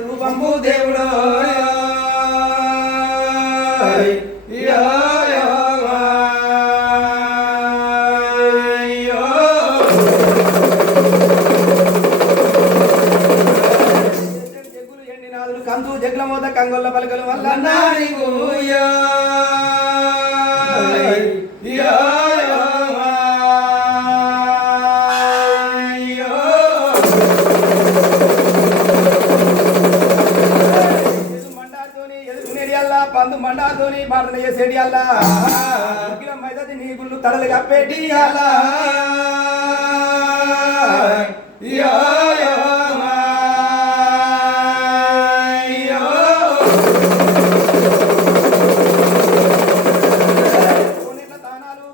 రూపంబు దేవుడు కందు జగ్ల మోత కంగొల్ల పలకలు వల్ల పందు మండాతోని ప్రార్థన చేసేటి అల్లా మైదాది నీ గుళ్ళు తడలు కప్పేటి అల్లా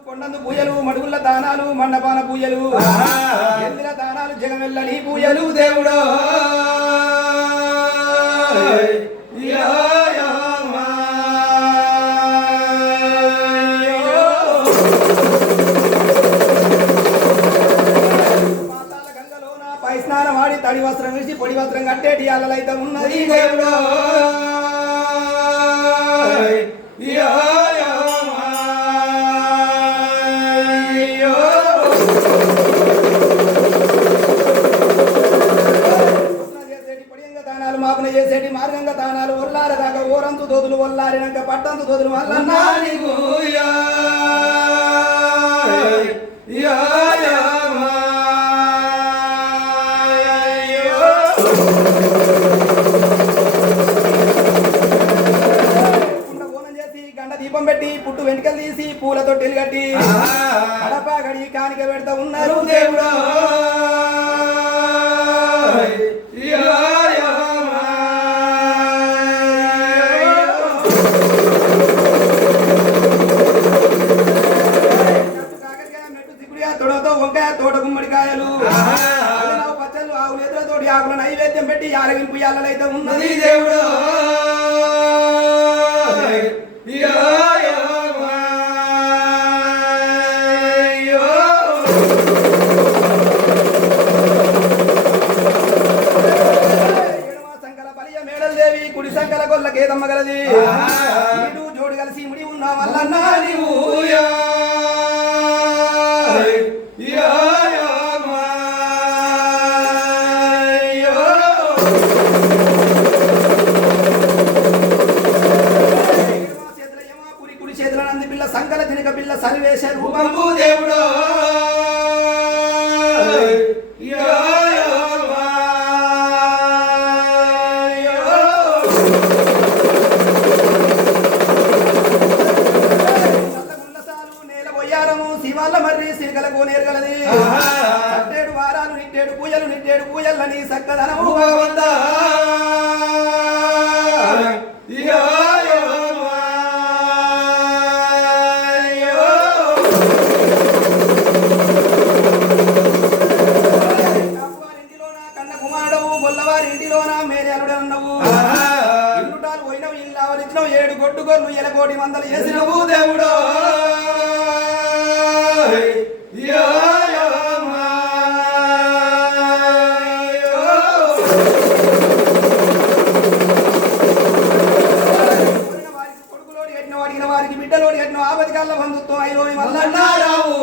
కొండందు పూజలు మడుగుల దానాలు మండపాన పూజలు ఎందిన దానాలు జగమెల్ల నీ పూజలు దేవుడు స్నానం వాడి తడి వస్త్రం విడిచి పొడి వస్త్రం కట్టేటి అల్లలైతే ఉన్నది దేవుడు దానాలు మాపన చేసేటి మార్గంగా దానాలు ఒల్లారి దాకా ఓరంతు దోదులు ఒల్లారినాక పట్టంతు దోదులు వల్ల దీపం పెట్టి పుట్టు వెంటకలు తీసి పూలతో కట్టి కడప గడి కానిక పెడతా ఉన్నారు దేవుడు మెట్టు దిగుడిగా తొడతో వంకాయ తోట గుమ్మడికాయలు పచ్చళ్ళు ఆవులు ఎదురతోటి ఆకుల నైవేద్యం పెట్టి ఆరగింపు యాలైతే ఉన్నది దేవుడు కుడి సంకల గొల్ల కేదమ్మ గలది జోడు కలిసి ముడి ఉన్నా వల్లన్నా నీవు కుడి చేతుల నంది పిల్ల సంకల తినక పిల్ల సరివేశ రూపంబు దేవుడు శివాల మర్రి సిరికల కోనేరుగలది సట్టేడు వారాలు నిట్టేడు పూజలని సక్కదనము భగవంతా కన్న కుమారుడవు గొల్లవారి ఇంటిలోన మేనేలుడు అన్నవు ఇల్లుటాలు పోయినవు ఇల్లు ఆవరించినవు 7 గొడ్డుగొర్లు ఎలకోటి మందలు చేసినవు దేవుడు వారికి బిడ్డలోని ఎన్నో ఆపదికాల బంధుత్వం అయిలోని మల్లన్నారావు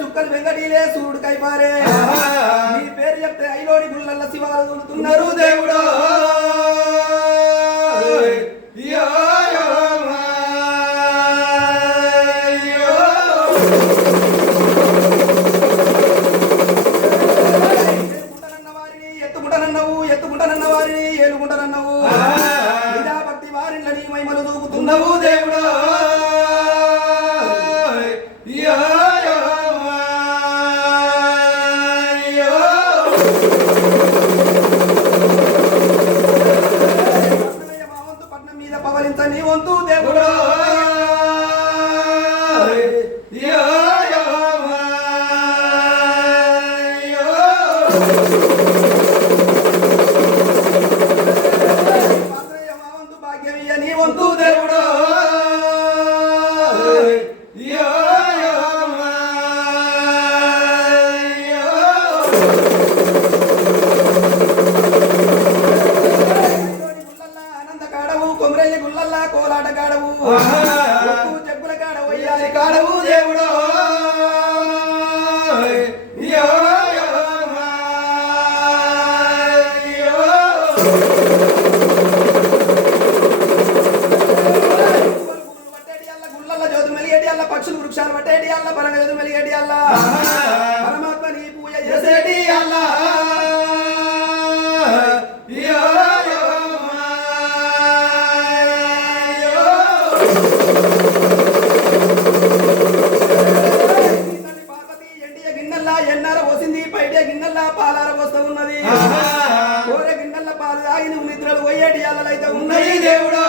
చుక్కలు వెంకటీలే సూర్యుడు కైపారే నీ పేరు చెప్తే అయిలోని గుళ్ళల్ల శివాలు దొరుకుతున్నారు దేవుడు ఎత్తుకుంటానన్న వారిని ఏలుకుంటానన్నవు భక్తి వారిని మహిమలు దూకుతున్నావు దేవుడు నీ వంతు దేవుడు ఆనంద కాడవు కొమరెల్లి గుల్లల్లా కోలాట కాడవు చెప్పుల కాడ వయ్యారి కాడవు దేవుడు పక్షులు వృక్షాలు పట్టేటి అల్ల పరంగ మెలిగేటి అల్ల పరమాత్మ నీ పూజ చేసేటి అల్ల పార్వతి ఎండియ గిన్నెల్లా ఎన్నార పోసింది పైటే గిన్నెల్లా పాలార పోస్తూ ఉన్నది కోరే గిన్నెల్ల పాలు తాగి నువ్వు నిద్రలు పోయేటి అల్లలైతే ఉన్నాయి దేవుడు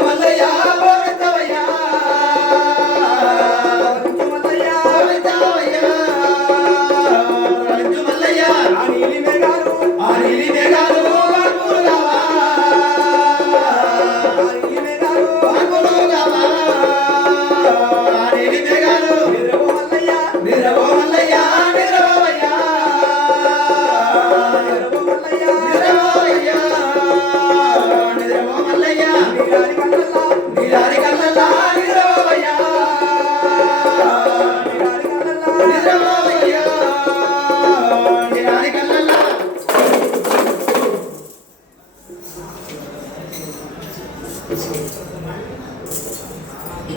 మల్లయ్య